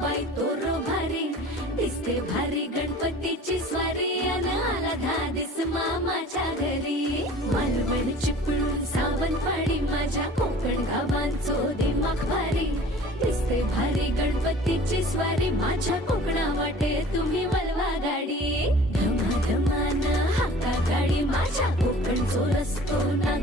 बाई तोरो भारी दिसते भारी गणपतीची स्वारी अन आला धादिस मामाच्या घरी मालवण चिपळूण सावंतवाडी माझ्या कोकण गावांचो दिमाग भारी दिसते भारी गणपतीची स्वारी माझ्या कोकणा वाटे तुम्ही वलवा गाडी धमा धमान हाका गाडी माझ्या कोकणचो रस्तो ना